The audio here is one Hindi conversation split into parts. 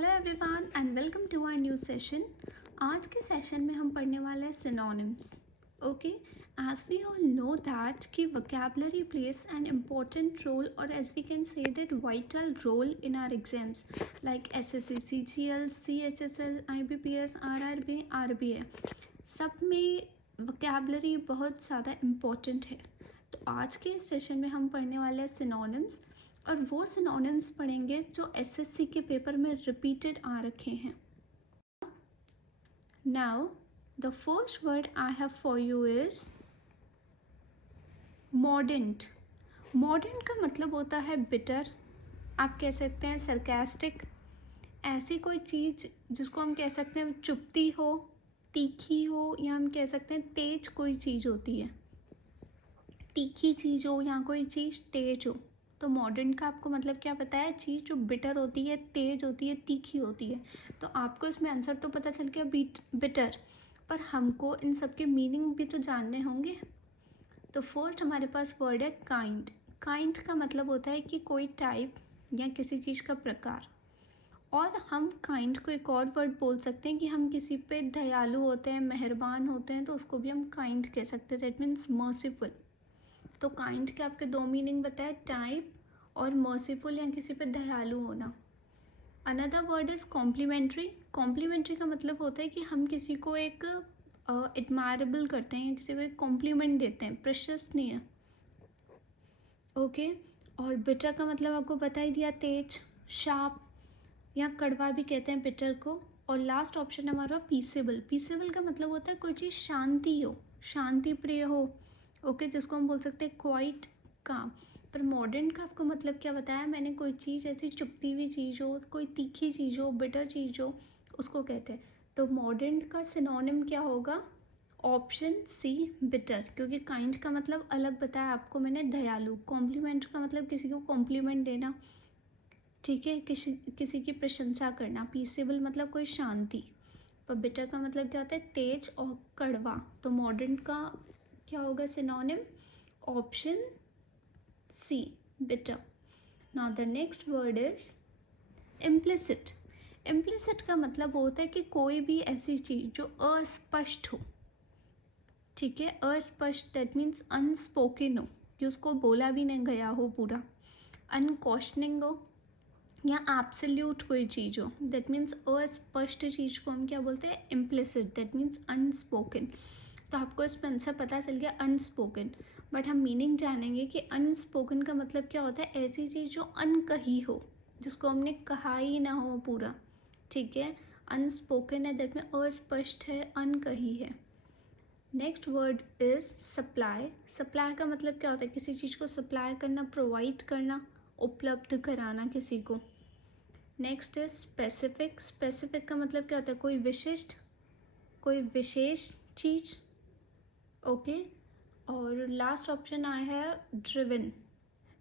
Hello everyone and welcome to our new session. आज के सेशन में हम पढ़ने वाले हैं synonyms. Okay, as we all know that कि vocabulary plays an important role or as we can say that vital role in our exams like SSC, CGL, CHSL, IBPS, RRB, RBA सब में vocabulary बहुत ज़्यादा इम्पोर्टेंट है। तो आज के इस सेशन में हम पढ़ने वाले हैं सिनोनिम्स और वो सिनोनिम्स पढ़ेंगे जो एसएससी के पेपर में रिपीटेड आ रखे हैं। Now the first word I have for you is mordant. Mordant का मतलब होता है बिटर, आप कह सकते हैं सरकास्टिक, ऐसी कोई चीज़ जिसको हम कह सकते हैं चुभती हो, तीखी हो, या हम कह सकते हैं तेज कोई चीज़ होती है, तीखी चीज़ हो या कोई चीज़ तेज हो। तो मॉडर्न का आपको मतलब क्या पता है? चीज़ जो बिटर होती है, तेज होती है, तीखी होती है। तो आपको इसमें आंसर तो पता चल गया बिटर, पर हमको इन सब के मीनिंग भी तो जानने होंगे। तो फर्स्ट हमारे पास वर्ड है काइंड। काइंड का मतलब होता है कि कोई टाइप या किसी चीज़ का प्रकार। और हम काइंड को एक और वर्ड बोल सकते हैं कि हम किसी पे दयालु होते हैं, मेहरबान होते हैं, तो उसको भी हम काइंड कह सकते हैं। That means merciful. तो काइंड के आपके दो मीनिंग बताए, टाइप और मर्सीफुल या किसी पे दयालु होना। Another word is complimentary. Complimentary का मतलब होता है कि हम किसी को एक एडमायरेबल करते हैं या किसी को एक कॉम्प्लीमेंट देते हैं, प्रशंसनीय। ओके, और बिटर का मतलब आपको बता ही दिया, तेज, शार्प या कड़वा भी कहते हैं बिटर को। और लास्ट ऑप्शन है हमारा पीसेबल। पीसेबल का मतलब होता है कोई चीज़ शांति हो, शांति प्रिय हो। ओके, जिसको हम बोल सकते हैं क्वाइट काम। पर मॉडर्न का आपको मतलब क्या बताया मैंने? कोई चीज़ ऐसी चुभती हुई चीज़ हो, कोई तीखी चीज़ हो, बिटर चीज़ हो, उसको कहते हैं। तो मॉडर्न का सिनोनिम क्या होगा? ऑप्शन सी, बिटर, क्योंकि काइंड का मतलब अलग बताया आपको मैंने, दयालु। कॉम्प्लीमेंट का मतलब किसी को कॉम्प्लीमेंट देना, ठीक है, किसी की प्रशंसा करना। पीसेबल मतलब कोई शांति। पर बिटर का मतलब क्या होता है? तेज और कड़वा। तो मॉडर्न का क्या होगा synonym? Option C, bitter. Now the next word is implicit. Implicit का मतलब होता है कि कोई भी ऐसी चीज़ जो अस्पष्ट हो, ठीक है, अस्पष्ट, दैट मीन्स अनस्पोकन हो, कि उसको बोला भी नहीं गया हो पूरा। अनक्वेश्चनिंग हो या एब्सोल्यूट कोई चीज़ हो, दैट मीन्स अस्पष्ट चीज़ को हम क्या बोलते हैं? Implicit, that means unspoken. तो आपको इसमें आंसर पता चल गया, अनस्पोकन। बट हम मीनिंग जानेंगे कि अनस्पोकन का मतलब क्या होता है? ऐसी चीज़ जो अनकही हो, जिसको हमने कहा ही ना हो पूरा, ठीक है। अनस्पोकन है, दैट में अस्पष्ट है, अनकही है। Next word is supply. Supply का मतलब क्या होता है? किसी चीज़ को सप्लाई करना, प्रोवाइड करना, उपलब्ध कराना किसी को। Next is specific. स्पेसिफिक का मतलब क्या होता है? कोई विशिष्ट, कोई विशेष चीज़। ओके, और लास्ट ऑप्शन आया है ड्रिवन।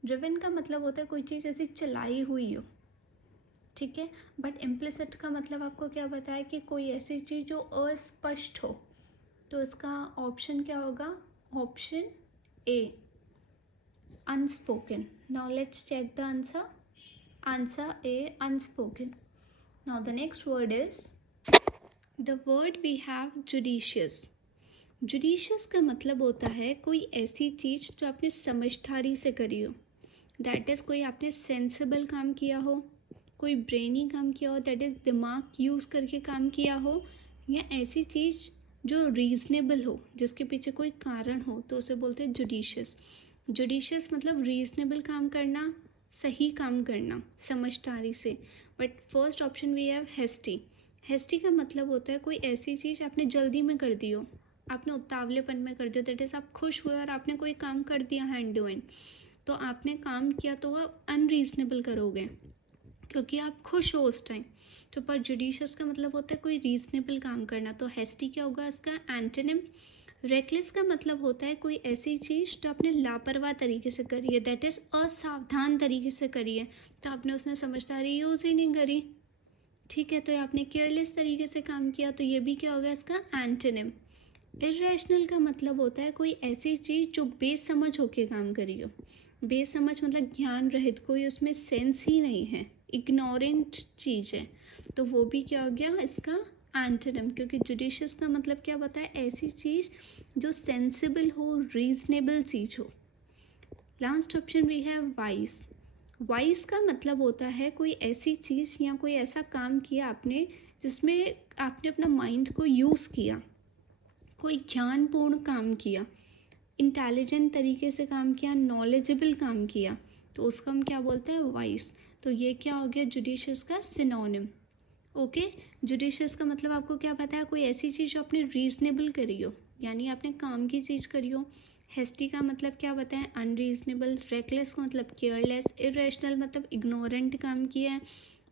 ड्रिवन का मतलब होता है कोई चीज़ ऐसी चलाई हुई हो, ठीक है। बट इम्प्लिसिट का मतलब आपको क्या बताया? कि कोई ऐसी चीज़ जो अस्पष्ट हो। तो इसका ऑप्शन क्या होगा? Option A, unspoken. Now let's check the answer. Answer A, unspoken. Now the next word is the word we have judicious. Judicious का मतलब होता है कोई ऐसी चीज़ जो आपने समझदारी से करी हो, दैट इज़ कोई आपने सेंसिबल काम किया हो, कोई ब्रेनी काम किया हो, दैट इज़ दिमाग यूज़ करके काम किया हो, या ऐसी चीज़ जो रीज़नेबल हो, जिसके पीछे कोई कारण हो, तो उसे बोलते हैं जुडिशियस। जुडिशियस मतलब रीज़नेबल काम करना, सही काम करना समझदारी से। But first option we have hasty. Hasty का मतलब होता है कोई ऐसी चीज़ आपने जल्दी में कर दी हो, आपने उतावलेपन में कर दिया, दैट इज़ आप खुश हुए और आपने कोई काम कर दिया हैंड टू हैंड, तो आपने काम किया तो आप अनरीजनेबल करोगे क्योंकि आप खुश हो उस टाइम। तो पर जुडिशियस का मतलब होता है कोई रीजनेबल काम करना। तो हेस्टी क्या होगा इसका एंटोनिम? रेकलेस का मतलब होता है कोई ऐसी चीज़ जो आपने लापरवाह तरीके से करी है, दैट इज़ असावधान तरीके से करी है, तो आपने उसमें समझदारी यूज़ ही नहीं करी, ठीक है। तो आपने केयरलेस तरीके से काम किया, तो ये भी क्या होगा इसका एंटोनिम। इरेशनल का मतलब होता है कोई ऐसी चीज़ जो बेसमझ होके काम करी हो। बेसमझ मतलब ज्ञान रहित, कोई उसमें सेंस ही नहीं है, इग्नोरेंट चीज़ है। तो वो भी क्या हो गया इसका एंटोनिम, क्योंकि जुडिशियस का मतलब क्या बताया, ऐसी चीज़ जो सेंसिबल हो, रीजनेबल चीज़ हो। Last option we have wise. Wise का मतलब होता है कोई ऐसी चीज़ या कोई ऐसा काम किया आपने जिसमें आपने अपना माइंड को यूज़ किया, कोई ज्ञानपूर्ण काम किया, इंटेलिजेंट तरीके से काम किया, नॉलेजेबल काम किया, तो उसको हम क्या बोलते हैं, वाइज। तो ये क्या हो गया जुडिशियस का सिनोनिम। ओके, जुडिशियस का मतलब आपको क्या पता है, कोई ऐसी चीज़ जो आपने रीजनेबल करी हो, यानी आपने काम की चीज़ करी हो। हेस्टी का मतलब क्या बताएं, अनरीजनेबल। रेकलेस का मतलब केयरलेस। इरेशनल मतलब इग्नोरेंट काम किया है।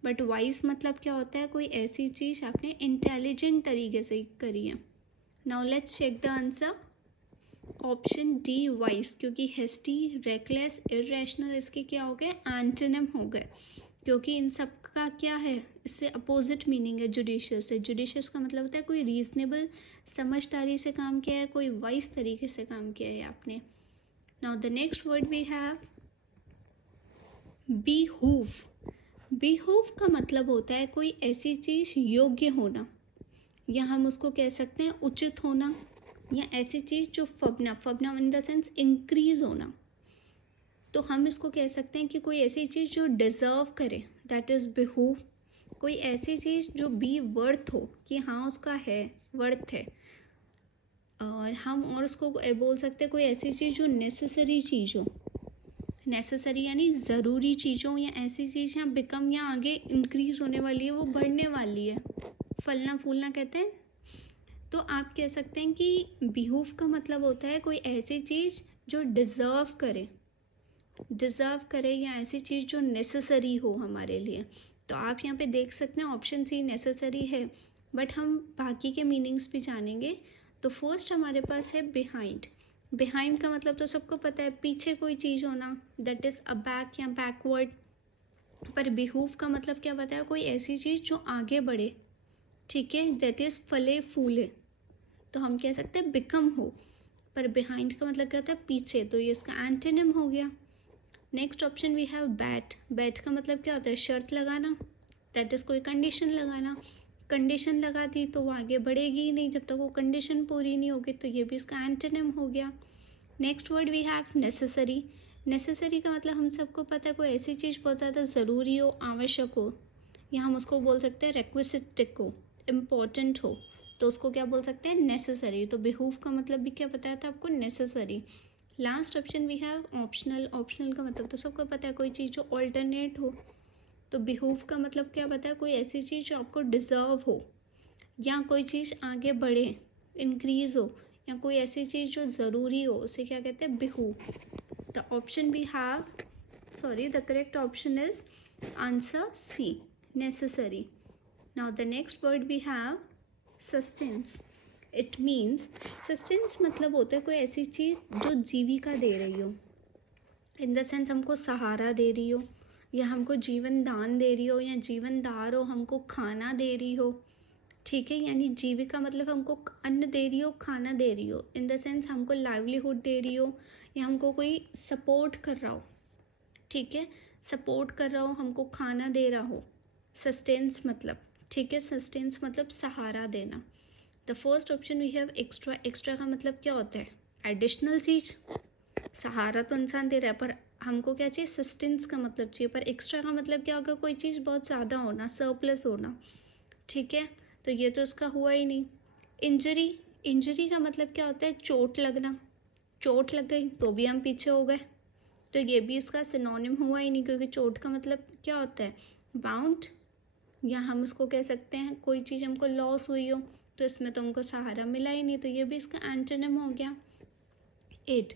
बट वाइज मतलब क्या होता है, कोई ऐसी चीज़ आपने इंटेलिजेंट तरीके से करी है। Now let's check the answer. Option D wise, क्योंकि हेस्टी, रेकलेस, इरेशनल इसके क्या हो गए, एंटोनिम हो गए, क्योंकि इन सब का क्या है, इससे अपोजिट मीनिंग है जुडिशियस से। जुडिशियस का मतलब होता है कोई रीजनेबल, समझदारी से काम किया है, कोई वाइज तरीके से काम किया है आपने। Now the next word we have behove. Behove का मतलब होता है कोई ऐसी चीज़ योग्य होना, या हम उसको कह सकते हैं उचित होना, या ऐसी चीज़ जो फबना, फबना इन द सेंस इंक्रीज होना। तो हम इसको कह सकते हैं कि कोई ऐसी चीज़ जो डिज़र्व करे, दैट इज़ बिहूव। कोई ऐसी चीज़ जो बी वर्थ हो, कि हाँ उसका है, वर्थ है। और हम और उसको बोल सकते हैं कोई ऐसी चीज़ जो नेसेसरी चीज़ हो। नेसेसरी यानी ज़रूरी चीज़ों, या ऐसी चीज़ यहाँ बिकम या आगे इंक्रीज होने वाली है, वो बढ़ने वाली है, फलना फूलना कहते हैं। तो आप कह सकते हैं कि बिहूव का मतलब होता है कोई ऐसी चीज़ जो डिज़र्व करे, या ऐसी चीज़ जो नेसेसरी हो हमारे लिए। तो आप यहाँ पे देख सकते हैं ऑप्शन सी नेसेसरी है, बट हम बाकी के मीनिंग्स भी जानेंगे। तो फर्स्ट हमारे पास है बिहाइंड। बिहाइंड का मतलब तो सबको पता है, पीछे कोई चीज़ होना, दैट इज़ अ बैक या बैकवर्ड। पर बिहूव का मतलब क्या बताया, कोई ऐसी चीज़ जो आगे बढ़े, ठीक है, दैट इज़ फले फूले। तो हम कह सकते हैं बिकम हो। पर बिहाइंड का मतलब क्या होता है, पीछे, तो ये इसका एंटोनिम हो गया। Next option we have bet. Bet का मतलब क्या होता है, शर्त लगाना, दैट इज़ कोई कंडीशन लगाना। कंडीशन लगा दी तो वो आगे बढ़ेगी ही नहीं जब तक वो कंडीशन पूरी नहीं होगी, तो ये भी इसका एंटोनिम हो गया। Next word we have necessary. Necessary का मतलब हम सबको पता है कोई ऐसी चीज़ बहुत ज़्यादा ज़रूरी हो, आवश्यक हो, या हम उसको बोल सकते हैं रिक्विजिट हो, इम्पॉर्टेंट हो, तो उसको क्या बोल सकते हैं, नेसेसरी। तो बेहूव का मतलब भी क्या बताया था आपको, necessary. Last option we have optional. Optional का मतलब तो सबको पता है कोई चीज़ जो ऑल्टरनेट हो। तो बिहूव का मतलब क्या बताया, कोई ऐसी चीज़ जो आपको डिज़र्व हो, या कोई चीज़ आगे बढ़े, इंक्रीज हो, या कोई ऐसी चीज़ जो ज़रूरी हो, उसे क्या कहते हैं, behove. The option we have, sorry, the correct option is answer C, necessary. Now the next word we have sustains. It means, sustains मतलब होता है कोई ऐसी चीज़ जो जीविका दे रही हो, इन द सेंस हमको सहारा दे रही हो, या हमको जीवन दान दे रही हो, या जीवनदार हो, हमको खाना दे रही हो, ठीक है। यानी जीविका मतलब हमको अन्न दे रही हो, खाना दे रही हो, इन द सेंस हमको लाइवलीहुड दे रही हो, या हमको कोई सपोर्ट कर रहा हो, ठीक है, सपोर्ट कर रहा हो, हमको खाना दे रहा हो, सस्टेंस मतलब, ठीक है, सस्टेंस मतलब सहारा देना। The first option we have extra. Extra का मतलब क्या होता है, एडिशनल चीज़। सहारा तो इंसान दे रहा है, पर हमको क्या चाहिए, सस्टेंस का मतलब चाहिए। पर एक्स्ट्रा का मतलब क्या होगा, कोई चीज़ बहुत ज़्यादा होना, सरप्लस होना, ठीक है। तो ये तो इसका हुआ ही नहीं। इंजरी। इंजरी का मतलब क्या होता है, चोट लगना। चोट लग गई तो भी हम पीछे हो गए, तो ये भी इसका सिनोनिम हुआ ही नहीं, क्योंकि चोट का मतलब क्या होता है, बाउंड, या हम उसको कह सकते हैं कोई चीज़ हमको लॉस हुई हो, तो इसमें तो हमको सहारा मिला ही नहीं, तो ये भी इसका एंटोनिम हो गया। एड।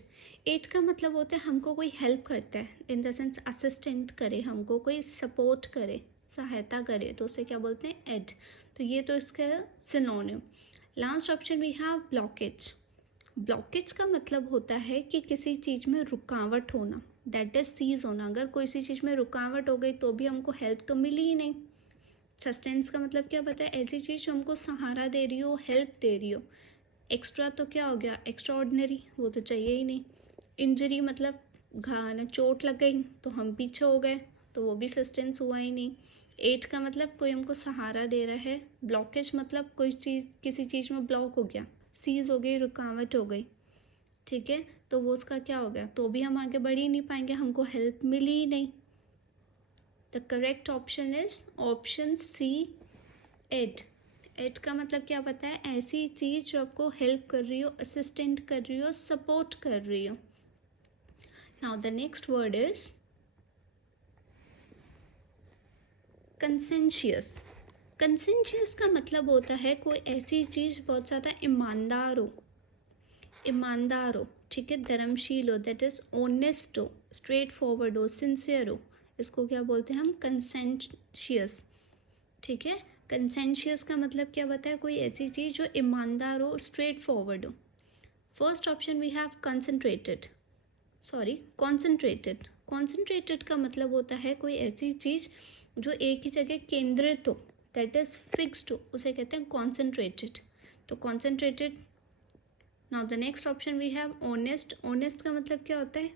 एड का मतलब होता है हमको कोई हेल्प करता है, इन द सेंस असिस्टेंट करे, हमको कोई सपोर्ट करे, सहायता करे, तो उसे क्या बोलते हैं, एड। तो ये तो इसका synonym. Last option we have blockage. Blockage का मतलब होता है कि किसी चीज़ में रुकावट होना, दैट इज सीज होना। अगर कोई सी चीज़ में रुकावट हो गई तो भी हमको हेल्प तो मिली ही नहीं। सस्टेंस का मतलब क्या पता है, ऐसी चीज़ जो हमको सहारा दे रही हो, हेल्प दे रही हो। एक्स्ट्रा तो क्या हो गया, एक्स्ट्रा ऑर्डिनरी, वो तो चाहिए ही नहीं। इंजरी मतलब चोट लग गई तो हम पीछे हो गए, तो वो भी सस्टेंस हुआ ही नहीं। एट का मतलब कोई हमको सहारा दे रहा है, ब्लॉकेज मतलब कोई चीज़ किसी चीज़ में ब्लॉक हो गया, सीज हो गई, रुकावट हो गई, ठीक है, तो वो उसका क्या हो गया, तो भी हम आगे बढ़ ही नहीं पाएंगे, हमको हेल्प मिली ही नहीं। The correct option is option C, aid. Aid का मतलब क्या पता है, ऐसी चीज़ जो आपको हेल्प कर रही हो, असिस्टेंट कर रही हो, सपोर्ट कर रही हो। Now the next word is कंसेंशियस। कंसेंशियस का मतलब होता है कोई ऐसी चीज़ बहुत ज़्यादा ईमानदार हो, ईमानदार हो, ठीक है, धर्मशील हो, दैट इज ऑनेस्ट हो, स्ट्रेट फॉरवर्ड हो, सिंसियर हो, इसको क्या बोलते हैं हम, कंसेंशियस, ठीक है। कंसेंशियस का मतलब क्या बताया, कोई ऐसी चीज़ जो ईमानदार हो, स्ट्रेट फॉरवर्ड हो। First option we have concentrated, sorry concentrated. Concentrated का मतलब होता है कोई ऐसी चीज़ जो एक ही जगह केंद्रित हो, दैट इज फिक्स्ड हो, उसे कहते हैं कॉन्सेंट्रेटेड। तो concentrated. Now the next option we have honest. Honest का मतलब क्या होता है,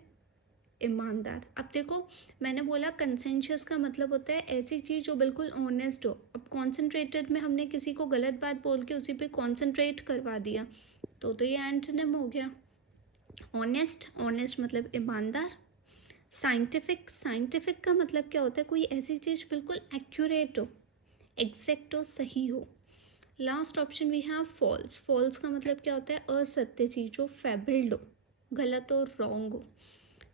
ईमानदार। अब देखो मैंने बोला कंसेंशियस का मतलब होता है ऐसी चीज़ जो बिल्कुल ऑनेस्ट हो। अब कॉन्सेंट्रेटेड में हमने किसी को गलत बात बोल के उसी पे कॉन्सेंट्रेट करवा दिया, तो ये एंटोनिम हो गया। ऑनेस्ट, ऑनेस्ट मतलब ईमानदार। साइंटिफिक, साइंटिफिक का मतलब क्या होता है, कोई ऐसी चीज़ बिल्कुल एक्यूरेट हो, एग्जैक्ट हो, सही हो। Last option we have false. False का मतलब क्या होता है, असत्य चीज़ जो फेबल्ड हो, गलत हो, रॉन्ग हो,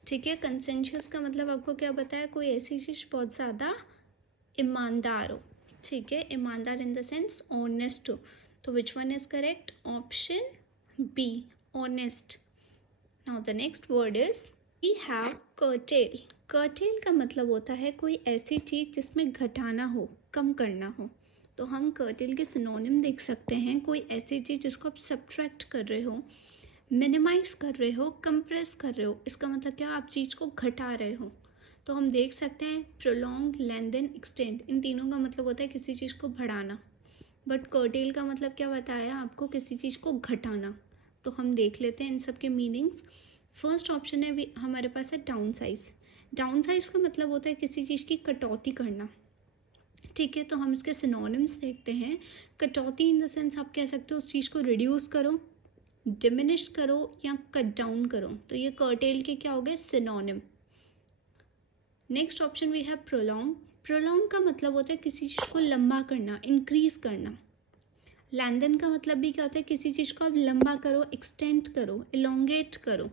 ठीक है। कंसेंशियस का मतलब आपको क्या बताया, कोई ऐसी चीज़ बहुत ज़्यादा ईमानदार हो, ठीक है, ईमानदार इन द सेंस ऑनेस्ट हो। तो which one is correct, option B, honest. Now the next word is we have curtail. Curtail का मतलब होता है कोई ऐसी चीज़ जिसमें घटाना हो, कम करना हो। तो हम कर्टेल के सिनोनिम देख सकते हैं, कोई ऐसी चीज़ जिसको आप सब्ट्रैक्ट कर रहे हो, मिनिमाइज कर रहे हो, कंप्रेस कर रहे हो, इसका मतलब क्या, आप चीज़ को घटा रहे हो। तो हम देख सकते हैं प्रोलॉन्ग, लेंथन, एक्सटेंड, इन तीनों का मतलब होता है किसी चीज़ को बढ़ाना। बट कर्टेल का मतलब क्या बताया आपको, किसी चीज़ को घटाना। तो हम देख लेते हैं इन सब के मीनिंग्स। फर्स्ट ऑप्शन है हमारे पास है डाउन साइज। डाउन साइज का मतलब होता है किसी चीज़ की कटौती करना, ठीक है। तो हम इसके सिनोनिम्स देखते हैं। कटौती इन द सेंस आप कह सकते हो उस चीज़ को रिड्यूस करो, डिमिनिश करो या कट डाउन करो। तो ये कर्टेल के क्या हो गए, synonym. Next option we have prolong. Prolong का मतलब होता है किसी चीज़ को लंबा करना, इंक्रीज करना। लैंदन का मतलब भी क्या होता है, किसी चीज़ को आप लंबा करो, एक्सटेंड करो, इलोंगेट करो।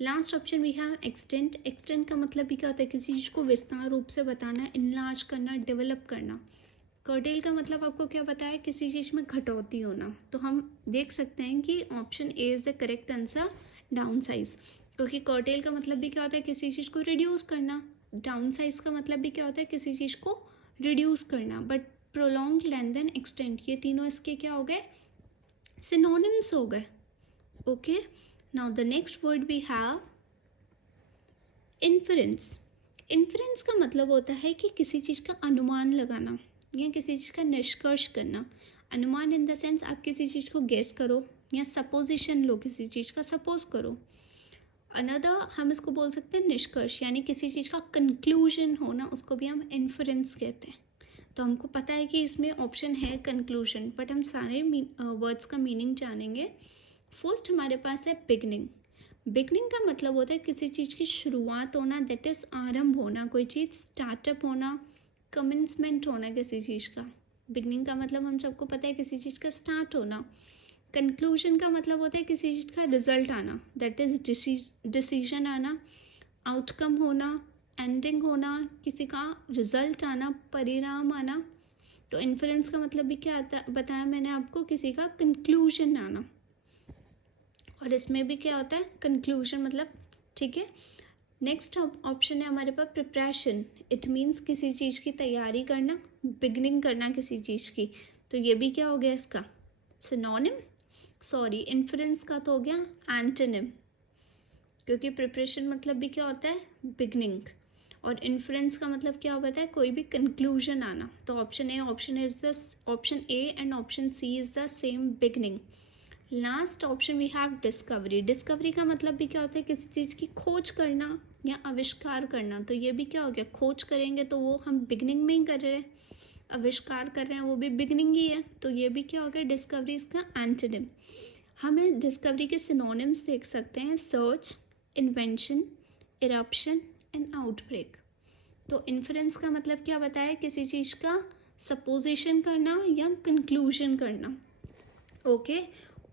Last option we have extend. Extend का मतलब भी क्या होता है, किसी चीज़ को विस्तार रूप से बताना, इनलार्ज करना, डेवलप करना। कर्टेल का मतलब आपको क्या पता है, किसी चीज़ में कटौती होना। तो हम देख सकते हैं कि option A is the correct answer, down size. क्योंकि कर्टेल का मतलब भी क्या होता है, किसी चीज़ को रिड्यूस करना। डाउन साइज का मतलब भी क्या होता है, किसी चीज़ को रिड्यूस करना। बट प्रोलॉन्ग, लेंथन, एक्सटेंड, ये तीनों इसके क्या हो गए, सिनोनिम्स हो गए। Okay, now the next word we have inference. Inference का मतलब होता है कि किसी चीज़ का अनुमान लगाना या किसी चीज़ का निष्कर्ष करना। अनुमान इन द सेंस आप किसी चीज़ को गेस करो या सपोजिशन लो, किसी चीज़ का सपोज करो। अनदर हम इसको बोल सकते हैं निष्कर्ष, यानी किसी चीज़ का कंक्लूजन होना, उसको भी हम इन्फरेंस कहते हैं। तो हमको पता है कि इसमें ऑप्शन है कंक्लूजन, बट हम सारे वर्ड्स का मीनिंग जानेंगे। फर्स्ट हमारे पास है बिगनिंग। बिगनिंग का मतलब होता है किसी चीज़ की शुरुआत होना, दैट इज़ आरंभ होना, कोई चीज़ स्टार्टअप होना, कमेंसमेंट होना किसी चीज़ का। बिगनिंग का मतलब हम सबको पता है किसी चीज़ का स्टार्ट होना। कंक्लूजन का मतलब होता है किसी चीज़ का रिजल्ट आना, दैट इज़ डिसीजन आना, आउटकम होना, एंडिंग होना, किसी का रिजल्ट आना, परिणाम आना। तो इन्फ्लुएंस का मतलब भी क्या आता बताया मैंने आपको, किसी का कंक्लूजन आना। और इसमें भी क्या होता है, कंक्लूजन मतलब, ठीक है। नेक्स्ट ऑप्शन है हमारे पास प्रिपरेशन। इट मीन्स किसी चीज़ की तैयारी करना, बिगनिंग करना किसी चीज़ की। तो ये भी क्या हो गया इसका सिनोनिम, सॉरी इन्फ्लुएंस का तो हो गया एंटोनिम, क्योंकि प्रिपरेशन मतलब भी क्या होता है, बिगनिंग, और इन्फ्लुएंस का मतलब क्या होता है, कोई भी कंक्लूजन आना। तो option A and option C is the same, beginning. Last option we have discovery. Discovery का मतलब भी क्या होता है, किसी चीज़ की खोज करना या आविष्कार करना। तो ये भी क्या हो गया, खोज करेंगे तो वो हम बिगनिंग में ही कर रहे हैं, आविष्कार कर रहे हैं वो भी बिगनिंग ही है। तो ये भी क्या हो गया, डिस्कवरी इसका एंटोनिम। हमें डिस्कवरी के सिनोनिम्स देख सकते हैं, search, invention, eruption and outbreak. तो इन्फरेंस का मतलब क्या बताया, किसी चीज़ का सपोजिशन करना या कंक्लूजन करना। Okay,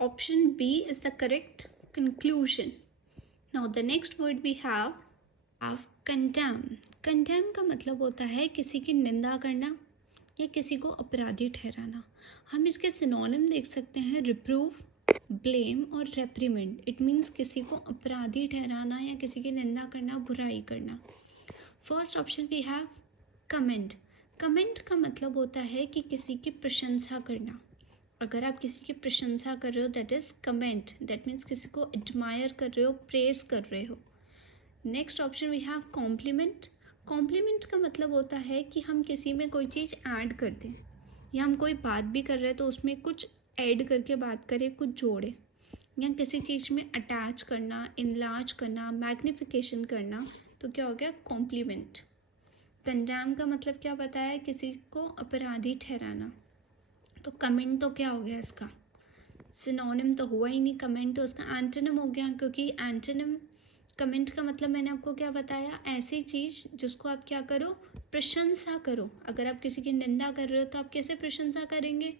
option B is the correct, conclusion. Now the next word we have condemn. Condemn का मतलब होता है किसी की निंदा करना या किसी को अपराधी ठहराना। हम इसके सिनोनिम देख सकते हैं, रिप्रूव, ब्लेम और रेप्रीमेंड। इट मीन्स किसी को अपराधी ठहराना या किसी की निंदा करना, बुराई करना। First option we have comment. Comment का मतलब होता है कि किसी की प्रशंसा करना। अगर आप किसी की प्रशंसा कर रहे हो that is comment, that means किसी को एडमायर कर रहे हो, प्रेज कर रहे हो। Next option we have compliment. Compliment का मतलब होता है कि हम किसी में कोई चीज़ ऐड कर दें, या हम कोई बात भी कर रहे हैं तो उसमें कुछ ऐड करके बात करें, कुछ जोड़े, या किसी चीज़ में अटैच करना, इनलार्ज करना, मैग्निफिकेशन करना। तो क्या हो गया, कॉम्प्लीमेंट। कंडेम का मतलब क्या बताया, किसी को अपराधी ठहराना। तो कमेंट तो क्या हो गया, इसका सिनोनिम तो हुआ ही नहीं, कमेंट तो उसका एंटोनिम हो गया। क्योंकि एंटोनिम, कमेंट का मतलब मैंने आपको क्या बताया, ऐसी चीज़ जिसको आप क्या करो, प्रशंसा करो। अगर आप किसी की निंदा कर रहे हो तो आप कैसे प्रशंसा करेंगे।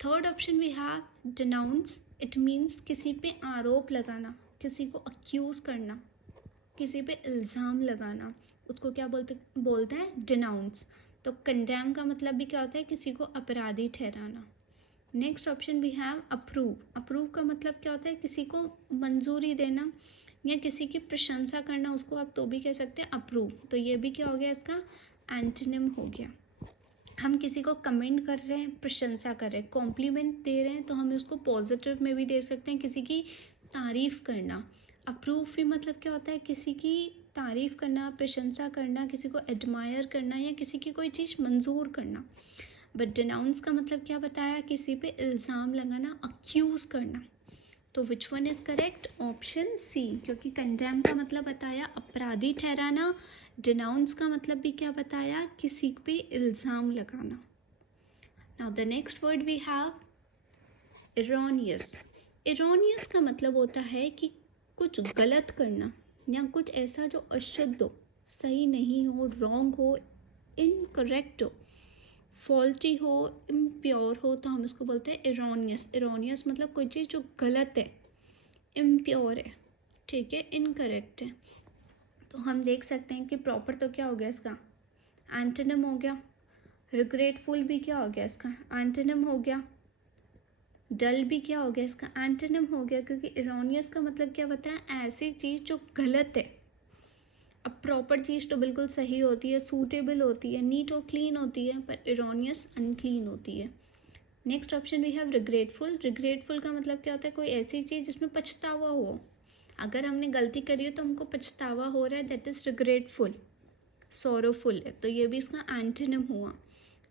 Third option we have denounce. It means किसी पे आरोप लगाना, किसी को अक्यूज करना, किसी पे इल्ज़ाम लगाना, उसको क्या बोलते हैं, डिनाउंस। तो कंडेम का मतलब भी क्या होता है, किसी को अपराधी ठहराना। Next option we have approve. Approve का मतलब क्या होता है, किसी को मंजूरी देना या किसी की प्रशंसा करना, उसको आप तो भी कह सकते हैं अप्रूव। तो ये भी क्या हो गया, इसका एंटोनिम हो गया। हम किसी को कमेंट कर रहे हैं, प्रशंसा कर रहे हैं, कॉम्प्लीमेंट दे रहे हैं, तो हम इसको पॉजिटिव में भी दे सकते हैं, किसी की तारीफ़ करना। अप्रूव भी मतलब क्या होता है, किसी की तारीफ़ करना, प्रशंसा करना, किसी को एडमायर करना या किसी की कोई चीज़ मंजूर करना। बट डिनाउंस का मतलब क्या बताया, किसी पे इल्ज़ाम लगाना, अक्यूज़ करना। तो which one is correct, option C. क्योंकि कंडेम का मतलब बताया अपराधी ठहराना, डिनाउंस का मतलब भी क्या बताया, किसी पे इल्ज़ाम लगाना। Now the next word we have erroneous. Erroneous का मतलब होता है कि कुछ गलत करना या कुछ ऐसा जो अशुद्ध हो, सही नहीं हो, रॉन्ग हो, इनकरेक्ट हो, फॉल्टी हो, इम्प्योर हो, तो हम इसको बोलते हैं इरोनियस। इरोनियस मतलब कोई चीज़ जो गलत है, इम्प्योर है, ठीक है, इनकरेक्ट है। तो हम देख सकते हैं कि प्रॉपर तो क्या हो गया, इसका एंटोनिम हो गया। रिग्रेटफुल भी क्या हो गया, इसका एंटोनिम हो गया। डल भी क्या हो गया, इसका एंटोनिम हो गया। क्योंकि इरोनियस का मतलब क्या बताया, ऐसी चीज़ जो गलत है। अब प्रॉपर चीज़ तो बिल्कुल सही होती है, सूटेबल होती है, नीट और क्लीन होती है, पर इरोनियस अनक्लीन होती है। Next option we have regretful. Regretful का मतलब क्या होता है, कोई ऐसी चीज़ जिसमें पछतावा हो। अगर हमने गलती करी है तो हमको पछतावा हो रहा है, दैट इज़ रिग्रेटफुल। सॉरोफुल है, तो ये भी इसका एंटोनिम हुआ।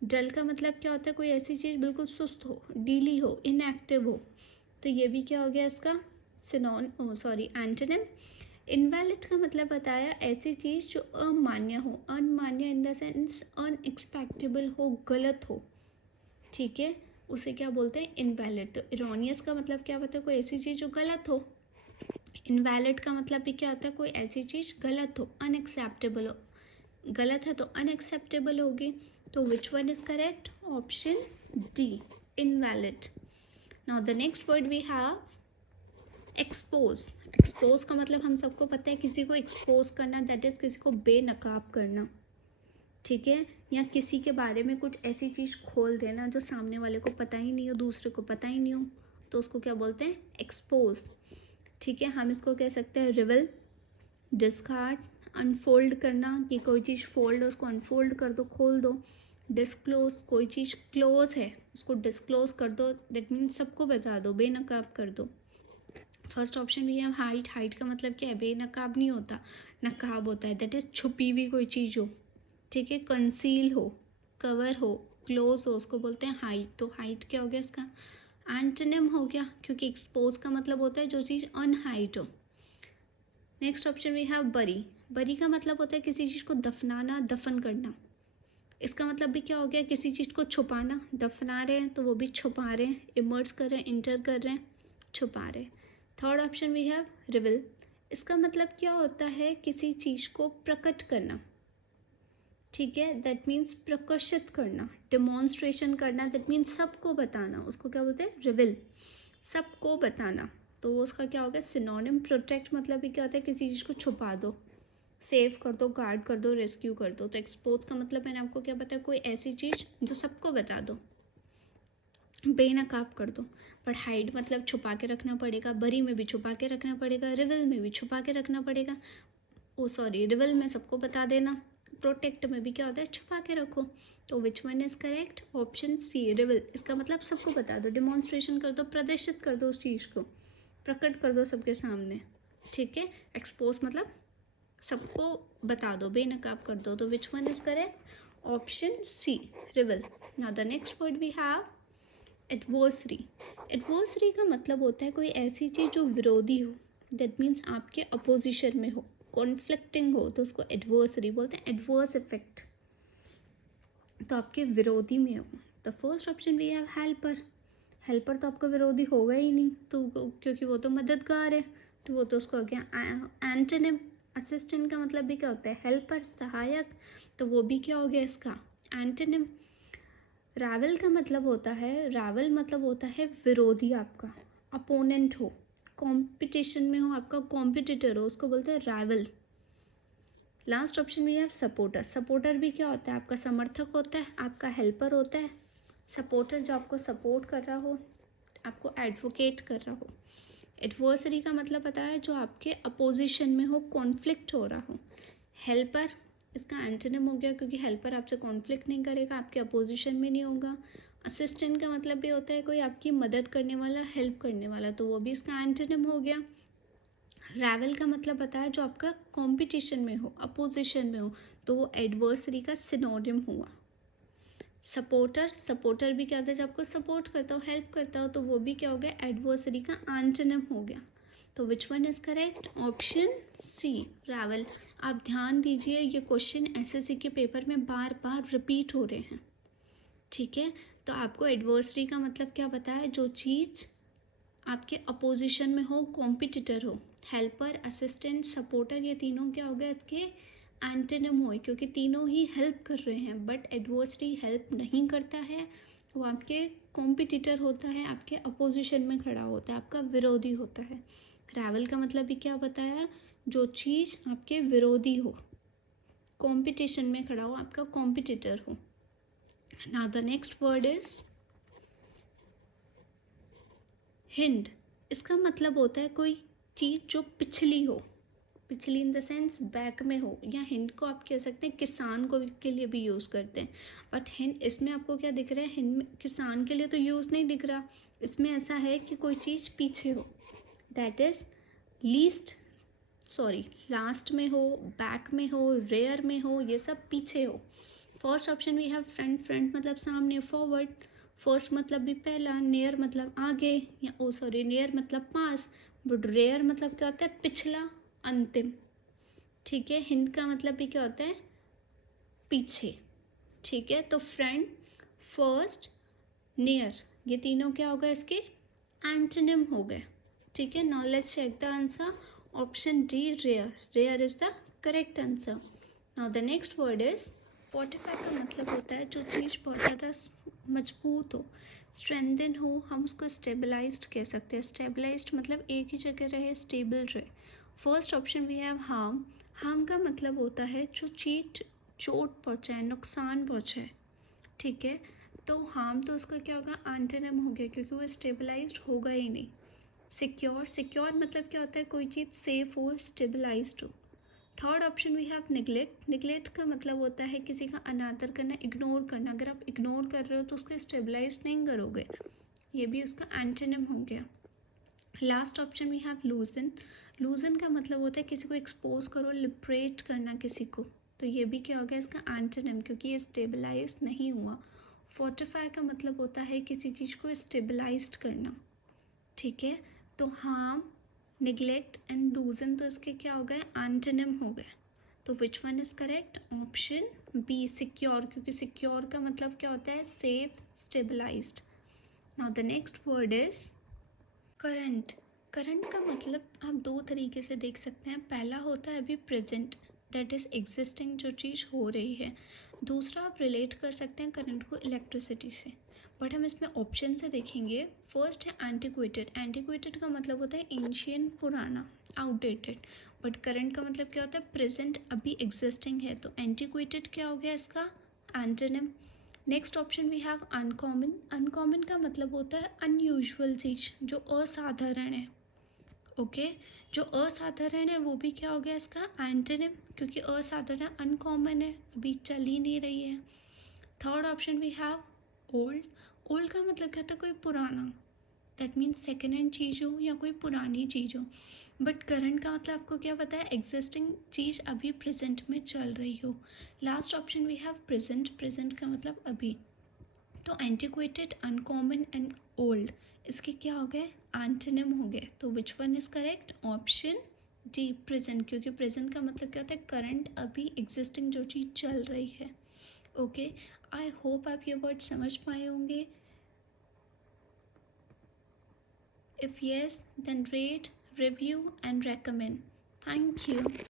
डल का मतलब क्या होता है, कोई ऐसी चीज़ बिल्कुल सुस्त हो, डीली हो, इनएक्टिव हो। तो ये भी क्या हो गया, इसका एंटोनिम। इनवैलिड का मतलब बताया ऐसी चीज़ जो अमान्य हो। अनमान्य इन द सेंस अनएक्सपेक्टेबल हो, गलत हो, ठीक है, उसे क्या बोलते हैं, इनवैलिड। तो इरोनियस का मतलब क्या होता है, कोई ऐसी चीज़ जो गलत हो। इनवैलिड का मतलब भी क्या होता है, कोई ऐसी चीज़ गलत हो, अनएक्सेप्टेबल हो। गलत है तो अनएक्सेप्टेबल होगी। तो which one is correct, option D, invalid. Now the next word we have expose. Expose का मतलब हम सबको पता है, किसी को एक्सपोज करना, दैट इज किसी को बेनकाब करना, ठीक है, या किसी के बारे में कुछ ऐसी चीज़ खोल देना जो सामने वाले को पता ही नहीं हो, दूसरे को पता ही नहीं हो, तो उसको क्या बोलते हैं, एक्सपोज, ठीक है। हम इसको कह सकते हैं रिवील, डिस्कार्ड, अनफोल्ड करना, कि कोई चीज़ फोल्ड है उसको अनफोल्ड कर दो, खोल दो। डिस्क्लोज, कोई चीज़ क्लोज है उसको डिस्क्लोज कर दो, दैट मीन्स सबको बता दो, बेनकाब कर दो। फर्स्ट ऑप्शन भी है हाइट। हाइट का मतलब क्या है, बेनकाब नहीं होता, नकाब होता है, दैट इज छुपी हुई कोई चीज़ हो, ठीक है, कंसील हो, कवर हो, क्लोज हो, उसको बोलते हैं हाइट। तो हाइट क्या हो गया, इसका एंटोनिम हो गया, क्योंकि एक्सपोज का मतलब होता है जो चीज़ अनहाइड हो। नेक्स्ट ऑप्शन वी हैव बरी। बरी का मतलब होता है किसी चीज़ को दफनाना, दफन करना। इसका मतलब भी क्या हो गया, किसी चीज़ को छुपाना। दफना रहे हैं तो वो भी छुपा रहे हैं, इमर्ज कर रहे हैं, इंटर कर रहे हैं, छुपा रहे हैं। Third option we have रिविल। इसका मतलब क्या होता है, किसी चीज़ को प्रकट करना, ठीक है, दैट मीन्स प्रकाशित करना, डिमॉन्स्ट्रेशन करना, दैट मीन्स सबको बताना, उसको क्या बोलते हैं, रिविल, सबको बताना। तो उसका क्या होगा, सिनोनिम। प्रोटेक्ट मतलब भी क्या होता है, किसी चीज़ को छुपा दो, सेव कर दो, गार्ड कर दो, रेस्क्यू कर दो। तो एक्सपोज का मतलब मैंने आपको क्या बताया, कोई ऐसी चीज़ जो सबको बता दो, बेनकाब कर दो। पर हाइड मतलब छुपा के रखना पड़ेगा, बरी में भी छुपा के रखना पड़ेगा, रिविल में भी छुपा के रखना पड़ेगा। ओ सॉरी, रिविल में सबको बता देना, प्रोटेक्ट में भी क्या होता है, छुपा के रखो। तो which one is correct, option C reveal. इसका मतलब सबको बता दो, डिमॉन्स्ट्रेशन कर दो, प्रदर्शित कर दो, उस चीज़ को प्रकट कर दो सबके सामने, ठीक है। एक्सपोज मतलब सबको बता दो, बेनकाब कर दो। तो which one is correct, option C reveal. Now the next word we have adversary. Adversary का मतलब होता है कोई ऐसी चीज़ जो विरोधी हो, दैट मीन्स आपके अपोजिशन में हो, कॉन्फ्लिक्टिंग हो, तो उसको एडवर्सरी बोलते हैं, एडवर्स इफेक्ट, तो आपके विरोधी में हो। The first option we have helper. Helper तो आपका विरोधी होगा ही नहीं, तो क्योंकि वो तो मददगार है, तो वो तो उसको हो गया एंटोनिम। असिस्टेंट का मतलब भी क्या होता है, हेल्पर, सहायक, तो वो भी क्या हो गया इसका, एंटोनिम। रावल का मतलब होता है, रावल मतलब होता है विरोधी, आपका अपोनेंट हो, कंपटीशन में हो, आपका कॉम्पिटिटर हो, उसको बोलते हैं रावल। लास्ट ऑप्शन में है सपोर्टर। सपोर्टर भी क्या होता है, आपका समर्थक होता है, आपका हेल्पर होता है। सपोर्टर जो आपको सपोर्ट कर रहा हो, आपको एडवोकेट कर रहा हो। एडवर्सरी का मतलब पता है, जो आपके अपोजिशन में हो, कॉन्फ्लिक्ट हो रहा हो। हेल्पर इसका एंटोनिम हो गया, क्योंकि हेल्पर आपसे कॉन्फ्लिक्ट नहीं करेगा, आपके अपोजिशन में नहीं होगा। असिस्टेंट का मतलब भी होता है कोई आपकी मदद करने वाला, हेल्प करने वाला, तो वो भी इसका एंटोनिम हो गया। रावल का मतलब बताया जो आपका कंपटीशन में हो, अपोजिशन में हो, तो वो एडवर्सरी का सिनोनिम हुआ। सपोर्टर, सपोर्टर भी क्या होता है, जब आपको सपोर्ट करता हो, हेल्प करता हो, तो वो भी क्या हो गया, एडवर्सरी का एंटोनिम हो गया। तो which one is correct, option C rival. आप ध्यान दीजिए, ये क्वेश्चन एसएससी के पेपर में बार बार रिपीट हो रहे हैं, ठीक है। तो आपको एडवर्सरी का मतलब क्या बताया, जो चीज़ आपके अपोजिशन में हो, कॉम्पिटिटर हो। हेल्पर, असिस्टेंट, सपोर्टर, ये तीनों क्या हो गया, इसके एंटोनिम हुए, क्योंकि तीनों ही हेल्प कर रहे हैं। बट एडवर्सरी हेल्प नहीं करता है, वो आपके कॉम्पिटिटर होता है, आपके अपोजिशन में खड़ा होता है, आपका विरोधी होता है। रावल का मतलब भी क्या बताया, जो चीज़ आपके विरोधी हो, कॉम्पिटिशन में खड़ा हो, आपका कॉम्पिटिटर हो। Now the next word is hind. इसका मतलब होता है कोई चीज़ जो पिछली हो, पिछली इन द सेंस बैक में हो, या हिंड को आप कह सकते हैं किसान को के लिए भी यूज़ करते हैं। बट हिंड इसमें आपको क्या दिख रहा है, हिंड में किसान के लिए तो यूज़ नहीं दिख रहा, इसमें ऐसा है कि कोई चीज़ पीछे हो, that is least, sorry last में हो, बैक में हो, रेयर में हो, ये सब पीछे हो। First option we have front. Front मतलब सामने, फॉरवर्ड। फर्स्ट मतलब भी पहला, नियर मतलब आगे, या ओ सॉरी नियर मतलब पास, बट रेयर मतलब क्या होता है, पिछला, अंतिम, ठीक है। हिंद का मतलब भी क्या होता है, पीछे, ठीक है। तो फ्रंट, फर्स्ट, नियर, ये तीनों क्या होगा, इसके एंटोनिम हो गए, ठीक है। Now let's check the answer, option D rear. Rear is the correct answer. Now the next word is fortify. का मतलब होता है जो चीज़ बहुत ज़्यादा मजबूत हो, स्ट्रेंथन हो, हम उसको स्टेबलाइज्ड कह सकते हैं। स्टेबलाइज्ड मतलब एक ही जगह रहे, स्टेबल रहे। First option we have harm. Harm का मतलब होता है जो चीज चोट पहुँचाए, नुकसान पहुँचाए, ठीक है। तो हार्म तो उसका क्या होगा, एंटोनिम हो गया, क्योंकि वो स्टेबलाइज्ड होगा ही नहीं। सिक्योर, सिक्योर मतलब क्या होता है, कोई चीज़ सेफ हो, स्टेबलाइज्ड हो। Third option we have neglect. Neglect का मतलब होता है किसी का अनादर करना, इग्नोर करना। अगर आप इग्नोर कर रहे हो तो उसको स्टेबलाइज नहीं करोगे, ये भी उसका एंटोनिम हो गया। Last option we have loosen. Loosen का मतलब होता है किसी को एक्सपोज करो, लिबरेट करना किसी को, तो ये भी क्या हो गया, इसका एंटोनिम, क्योंकि ये स्टेबलाइज नहीं हुआ। फोर्टिफाई का मतलब होता है किसी चीज़ को स्टेबलाइज्ड करना, ठीक है। तो हार्म, निगलेक्ट एंड लूजन तो इसके क्या हो गए, एंटोनिम हो गए। तो which one is correct, option B secure, क्योंकि सिक्योर का मतलब क्या होता है, safe, stabilized. Now the next word is current. Current का मतलब आप दो तरीके से देख सकते हैं। पहला होता है अभी प्रेजेंट, दैट इज एग्जिस्टिंग, जो चीज़ हो रही है। दूसरा आप रिलेट कर सकते हैं करंट को इलेक्ट्रिसिटी से, बट हम इसमें ऑप्शन से देखेंगे। फर्स्ट है एंटिक्वेटेड। एंटिक्वेटेड का मतलब होता है एंशियंट, पुराना, आउटडेटेड। बट करंट का मतलब क्या होता है, प्रेजेंट, अभी एग्जिस्टिंग है। तो एंटिक्वेटेड क्या हो गया इसका, antonym. Next option we have uncommon. Uncommon का मतलब होता है अनयूजुअल चीज़, जो असाधारण है। ओके, जो असाधारण है वो भी क्या हो गया इसका एंटोनिम, क्योंकि असाधारण अनकॉमन है, अभी चल ही नहीं रही है। Third option we have old. Old का मतलब क्या होता है, कोई पुराना, दैट मीन्स सेकेंड हैंड चीज़ हो या कोई पुरानी चीज़ हो। बट करंट का मतलब आपको क्या पता है, एग्जिस्टिंग चीज़ अभी प्रेजेंट में चल रही हो। Last option we have present. Present का मतलब अभी। तो एंटिक्वेटेड, अनकॉमन एंड ओल्ड, इसके क्या हो गए, एंटोनिम हो गए। तो which one is correct, option D present, क्योंकि प्रेजेंट का मतलब क्या होता है, करंट, अभी एग्जिस्टिंग जो चीज़ चल रही है। ओके, आई होप आप ये वर्ड समझ पाए होंगे। If yes, then rate, review and recommend. Thank you.